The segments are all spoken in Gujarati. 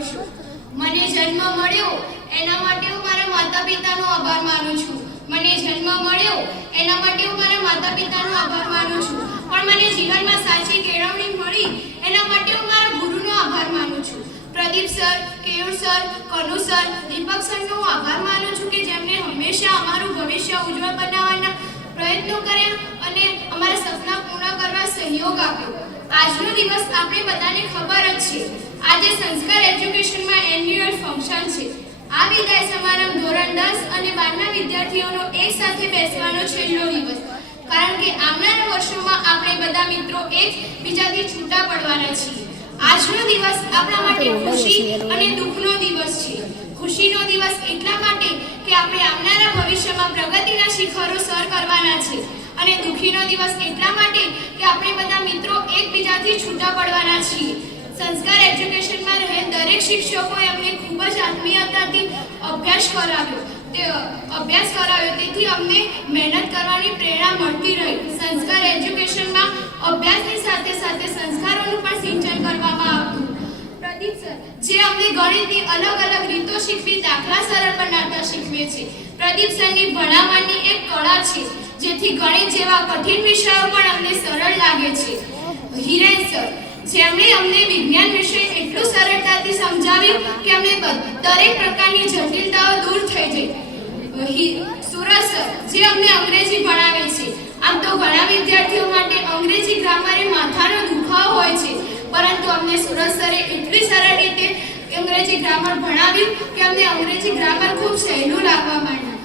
કરશો। મને જન્મ મળ્યો એના માટે હું મારા માતા પિતાનો આભાર માનું છું। મને જન્મ મળ્યો એના માટે હું મારા માતા પિતાનો આભાર માનું છું। પણ મને જીવનમાં સાચી કેળવણી મળી એના માટે હું મારા ગુરુનો આભાર માનું છું। Pradeep sir, Keyur sir, Kanu sir, Deepak સરનો આભાર માનું છું કે જેમણે હંમેશા અમારું ભવિષ્ય ઉજ્જવળ બનાવવાના પ્રયત્નો કર્યા અને અમારા સપના પૂર્ણ કરવા સહયોગ આપ્યો। આજનો દિવસ આપણે બધાને ખબર જ છે, આજે સંસ્કાર એજ્યુકેશનમાં એન્યુઅલ ફંક્શન છે। આ વિદાય સમારંભ ધોરણ 10 અને 12 ના વિદ્યાર્થીઓનો એક સાથે બેસવાનો છેલ્લો દિવસ, કારણ કે આવનારા વર્ષોમાં આપણે બધા મિત્રો એકબીજાથી છૂટા પડવાના છીએ। આજનો દિવસ આપણા માટે ખુશી અને દુઃખનો દિવસ છે। ખુશીનો દિવસ એટલા માટે કે આપણે આવનારા ભવિષ્યમાં પ્રગતિના શિખરો સર કરવાના છે, અને દુઃખીનો દિવસ એટલા માટે કે આપણે બધા મિત્રો એકબીજાથી છૂટા પડવાના છીએ। સંસ્કાર એજ્યુકેશનમાં રહેલ દરેક શિક્ષકોએ અમને ખૂબ જ આત્મીયતાથી અભ્યાસ કરાવ્યો, તેથી અમને મહેનત કરવાની પ્રેરણા મળતી રહી। સંસ્કાર એજ્યુકેશનમાં અભ્યાસની સાથે સાથે સંસ્કારોનું પણ સિંચન કરવામાં આવતું। પ્રદીપ સર જે અમને ગણિતની અલગ અલગ રીતો શીખવી દાખલા સરળ બનાવતા શીખવે છે। પ્રદીપ સરની ભણાવવાની એક કળા છે, જેથી ગણિત જેવા કઠિન વિષયો પણ અમને સરળ લાગે છે। હિરેન સર જેમણે અમને વિજ્ઞાન વિષય એટલું સરળતાથી સમજાવ્યું કે અમને દરેક પ્રકારની જટિલતાઓ દૂર થઈ ગઈ। સુરજ સર જે અમને અંગ્રેજી ભણાવે છે। આમ તો ઘણા વિદ્યાર્થીઓ માટે અંગ્રેજી ગ્રામર એ માથાનો દુખાવો હોય છે, પરંતુ અમને સુરજ સરે એટલી સરળ રીતે અંગ્રેજી ગ્રામર ભણાવ્યું કે અમને અંગ્રેજી ગ્રામર ખૂબ સહેલું લાગવા માંડ્યું।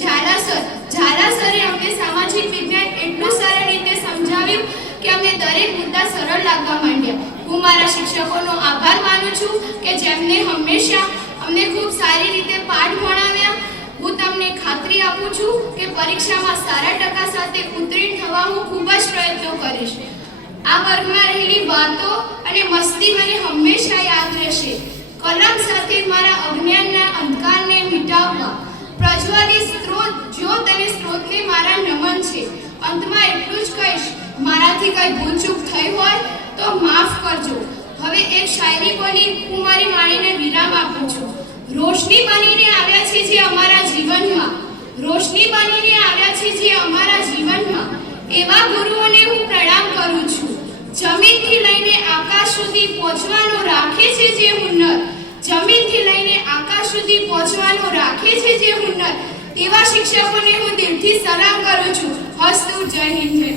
ઝાલા સરે અમને સામાજિક વિજ્ઞાન એટલું સરળ રીતે સમજાવ્યું કે અમને દરેક મુદ્દા સરળ લાગવા માંડ્યા। હું મારા શિક્ષકોનો આભાર માનું છું કે જેમને હંમેશા અમને ખૂબ સારી રીતે પાઠ ભણાવ્યા। હું તમને ખાતરી આપું છું કે પરીક્ષામાં સારા ટકા સાથે ઉત્તીર્ણ થવા હું ખૂબ જ પ્રયત્નો કરીશ। આ વર્ગમાં રહેલી વાતો અને મસ્તી મને હંમેશા યાદ રહેશે। કલમ સાથે મારા અજ્ઞાનના અંધકારને મિટાવવા પ્રજ્વલિત સ્ત્રોત જ્યોત અને સ્ત્રોતને મારા નમન છે। અંતમાં એટલું જ કહીશ, મારાથી કઈ ભૂલચૂક થઈ હોય તો માફ કરજો। હવે એક શાયરી બોલી હું મારી વાણીને વિરામ આપું છું। રોશની બનીને આવ્યા છે જે અમારા જીવનમાં, રોશની બનીને આવ્યા છે જે અમારા જીવનમાં, એવા ગુરુઓને હું પ્રણામ કરું છું। જમીનથી લઈને આકાશ સુધી પહોંચવાનો રાખે છે જે હુનર, જમીનથી લઈને આકાશ સુધી પહોંચવાનો રાખે છે જે હુનર, એવા શિક્ષકોને હું દિલથી સલામ કરું છું। અસ્તુ, જય હિન્દ, જય